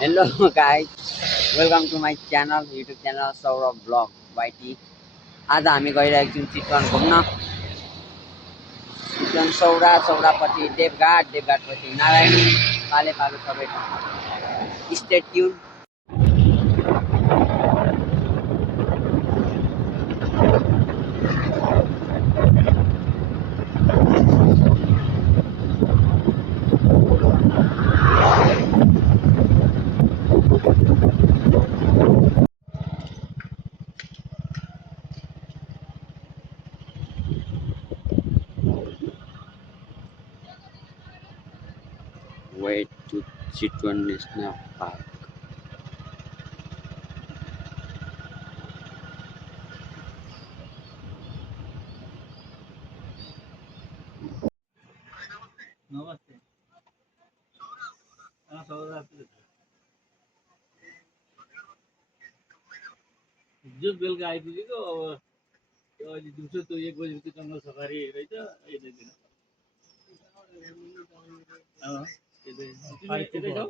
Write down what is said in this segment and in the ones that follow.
Hello guys, welcome to my channel, YouTube channel Saurabh Vlog YT। आज हामी गइरहेको छौँ चितवन घुम्न। चितवन सौरापट्टि देवघाटपछि नारायणी, पालेपालो सबै ठाउँ। Stay tune. Way to Chitwan National Park। नमस्ते। हिजो बेलुका आइपुगेको। अब अहिले दिउँसो त्यो 1 बजीको जङ्गल सफारी रहेछ। यतैतिर यतै छौ।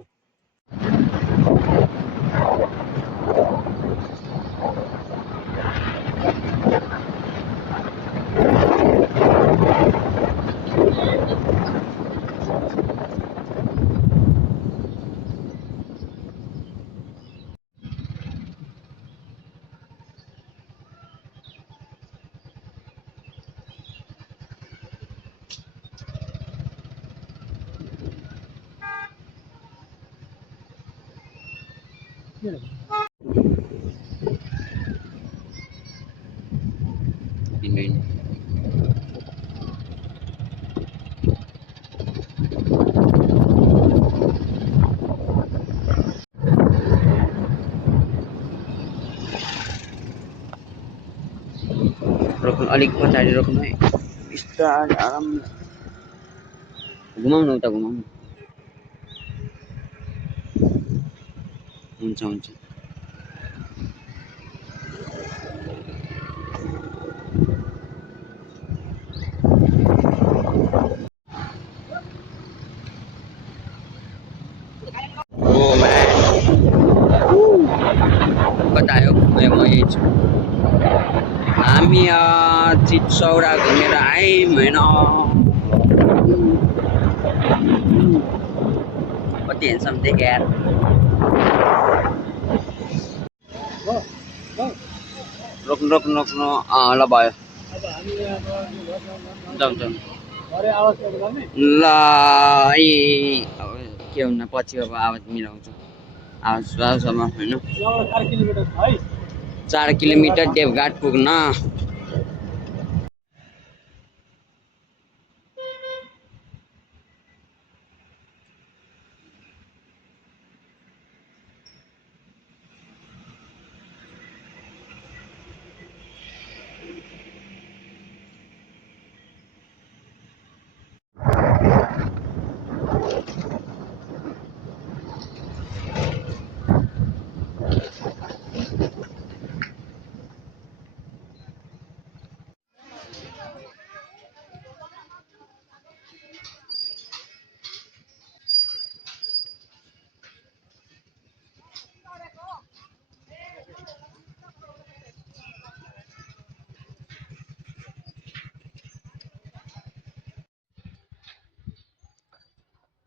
रोक्नु, अलिक पछाडि रोक्नु है। बिस्तारै आरामले घुमाउनु, उता घुमाउनु। हुन्छ हुन्छ। ओ भाइ कता आयो? म यही छु। हामी चितसौरा घुमेर आयौँ होइन। कति हेन्सम देखेँ यार। रोक्नु रोक्नु रोक्नु। ल भयो। जाउँ जाउँ। ल अब के हुन्न, पछि अब आवाज मिलाउँछु। आवाजसम्म होइन। 4 किलोमिटर देवघाट पुग्न।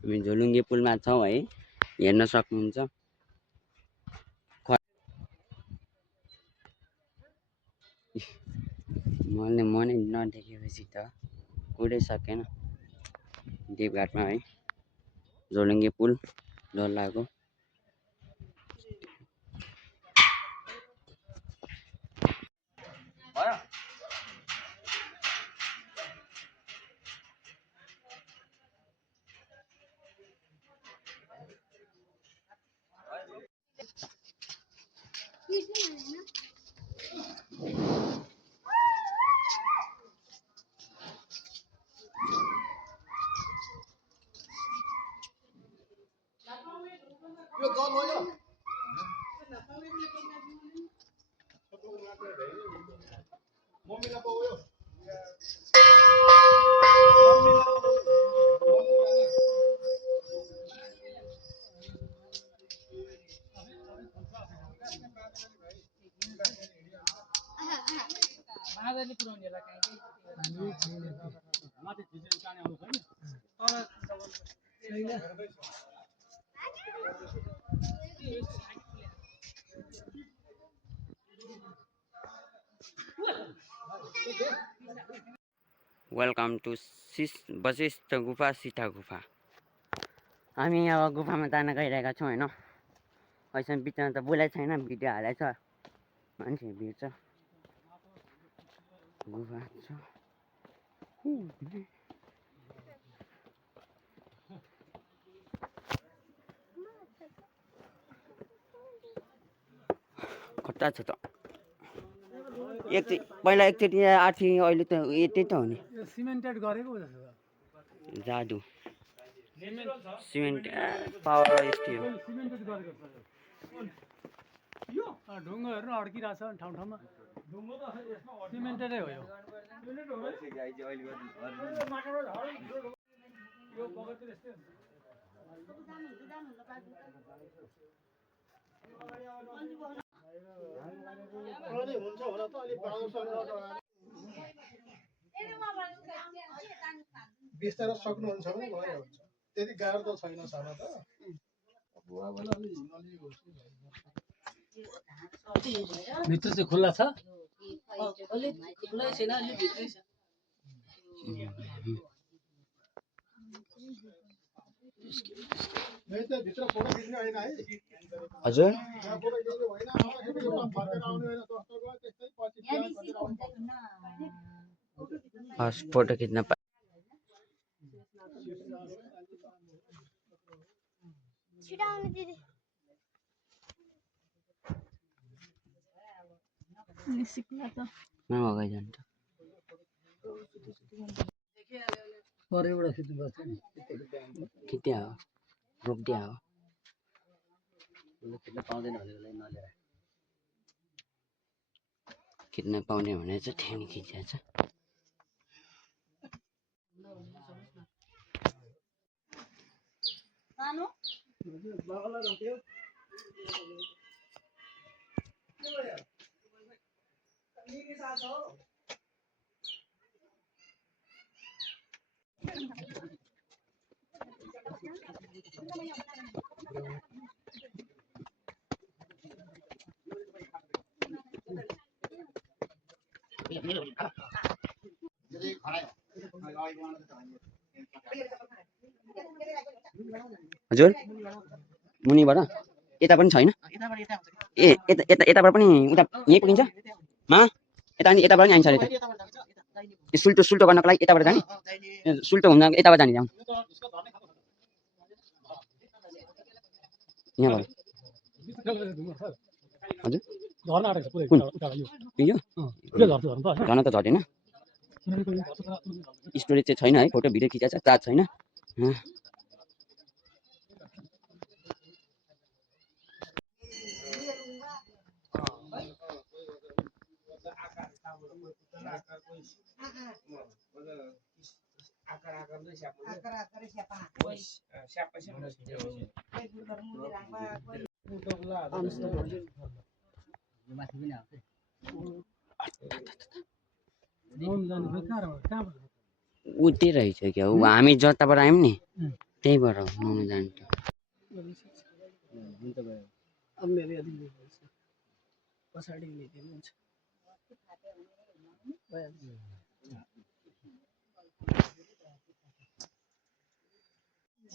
हामी झोलुङ्गे पुलमा छौँ है, हेर्न सक्नुहुन्छ। मैले मनै नदेखेपछि त कुरै सकेन। देवघाटमा है, झोलुङ्गे पुल डर लाग्यो। माथि खिचेर काने आउनु छैन वेलकम टु वशिष्ठ गुफा सीता गुफा। हामी अब गुफामा जान गइरहेका छौँ होइन। अहिलेसम्म बिचमा त बोलाएको छैन, भिडियो हालेको छ, मान्छे भिड छ, गुफा छ। कता छ त पहिला एकचोटि आएको थियो, अहिले त यतै त हो नि। सिमेन्टेड गरेको जस्तो जादु सिमेन्ट पावर यस्तै हो। सिमेन्टेड गरेको छ यो ढुङ्गाहरू अड्किरहेको छ ठाउँ ठाउँमा। ढुङ्गा त यसमा सिमेन्टेडै हो यो। यो बगैँचा यस्तै अनि हुन्छ होला त अलि बिस्तारै सक्नुहुन्छ भने भइहाल्छ। त्यति गाह्रो त छैन सानो त बुवाबेला अलि हिमाली भित्र चाहिँ खुल्ला छ अलिक खुल्लै छैन अलि भित्रै छ। हजुर फोटो खिच्न खित्या हो रोकिदिया हो खिच्न पाउने भने चाहिँ ठ्यानी खिचिया छ। हजुर मुनिबाट यता पनि छैन ए यताबाट पनि उता यही पुगिन्छ मा यता अनि यताबाट नि आइन्छ अरे त सुल्टो सुल्टो गर्नको लागि यताबाट जाने सुल्टो हुँदा यताबाट जाने जाउँ यहाँबाट हजुर झर्ना त झर्दैन स्टोरेज चाहिँ छैन है फोटो भिडियो खिचेको छ चार्ज छैन उतै रहेछ क्या हामी जताबाट आयौँ नि त्यहीबाट नुहाउनु जानु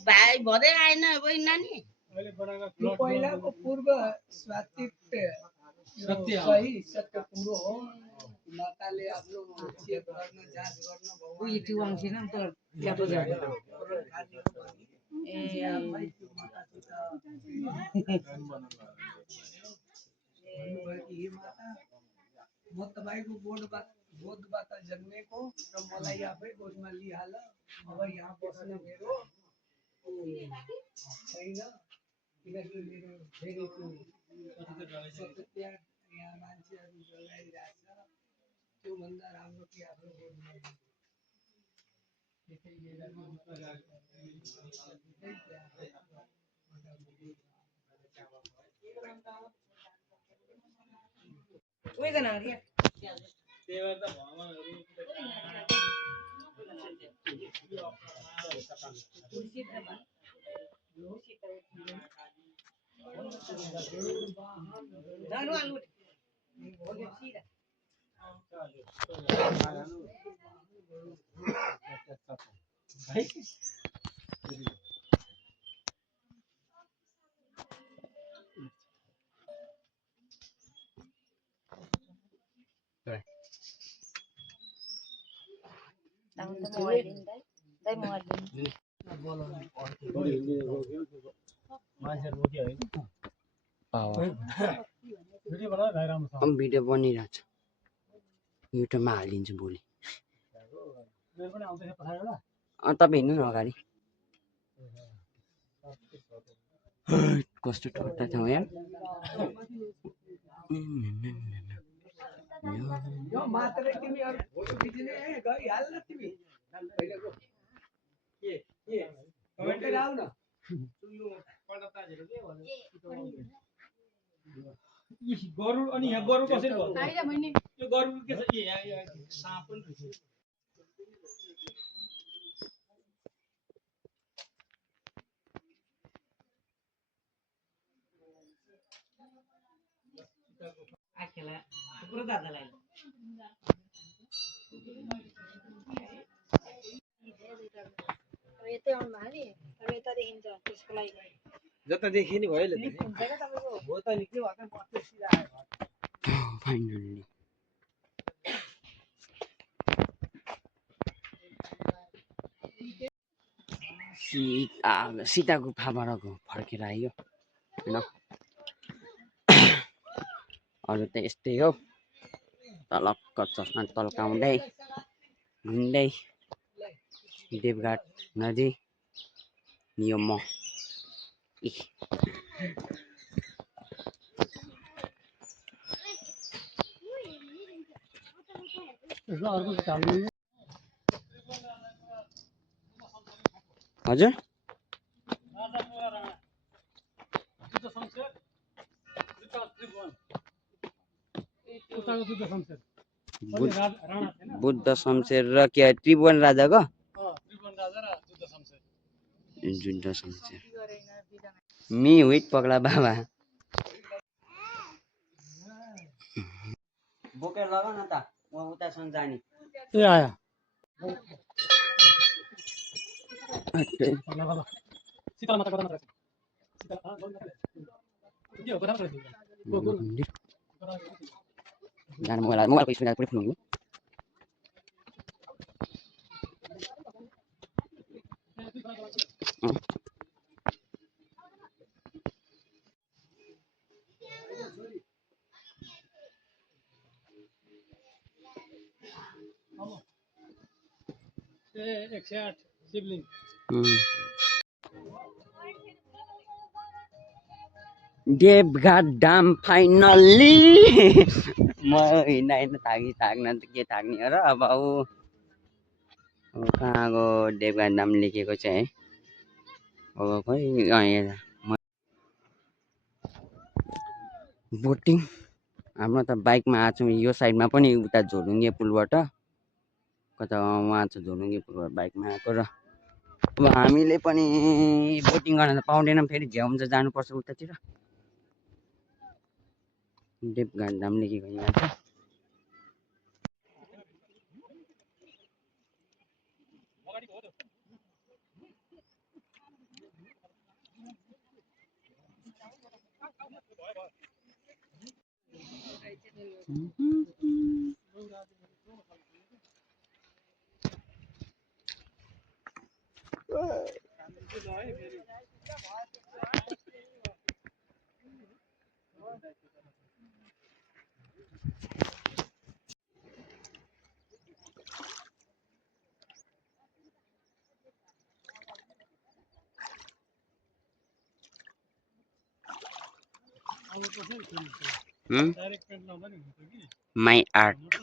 भाइ भदै आएन बहिनी नानी पहिलाको पूर्व स्वातिक सही सत्य कुरो हो। माताले आफ्नो चेक गर्न जाँच गर्न उही त्यो आउँथेन नि त ज्यादा म तपाईँको बोधबाट जन्मेको र मलाई आफै बोधमा लिइहाल। अब यहाँ बस्न मेरो छैन किनकि मेरो धेरै सत्याग यहाँ मान्छेहरू जगाइरहेछ त्योभन्दा राम्रो कि आफ्नो बोधमा भिडियो बनाएर भाइ राम्रो छ भिडियो बनिरहेछ युट्युबमा हालिदिन्छु भोलि मेरो पनि आउँदैछ पठायो होला तपाईँ हिँड्नु न अगाडि कस्तो ठट्टा छ यार यो मात्र तिमी अरू फोटो खिच्ने गइहाल्न तिमी पहिलेको कमेन्टै आऊ न गरुड अनि यहाँ गरुड कसरी भयो यो गरुड के छ यहाँ साँप पनि रहेछ आखेला पुरो दादालाई यतै आउनु भयो नि अब यता देखिन्छ त्यसको लागि जता देखि नि भयो लिफ्ट हुन्छ क्या तपाईँको हो त नि के भएको बस्दै सिधा आयो फाइनली सीता गुफाबाट फर्केर आयो होइन अरू त यस्तै हो तलक्क चस्मा तल्काउँदै घुम्दै देवघाट नदी यो म हजुर बुद्ध शमशेर र के त्रिभुवन राजाको जुद्ध शमशेर मी हुइट पगला बाबा बोकेर लगा न त म उतासँग जाने ए आया सीता माता कता रहेछ के हो कता रहेछ जान मोबाइलको स्क्रिन पुरै फुल हुनु ए 108 शिवलिंग देवघाट डाम फाइनल्ली म हिँड्न थाक्न त के थाक्ने हो र अब कहाँको देवघाट डाम लेखेको छ है अब खोइ बोटिङ हाम्रो त बाइकमा आएको छौँ यो साइडमा पनि उता झोलुङ्गे पुलबाट कता उहाँ छ झोलुङ्गे पुलबाट बाइकमा आएको र अब हामीले पनि बोटिङ गर्न त पाउँदैनौँ फेरि झ्याउम्ज जानुपर्छ उतातिर देवघाट धाम लेखेको यहाँ छ डाइरेक्ट पेन्ट लाउँदा नि हुन्छ कि माई आर्ट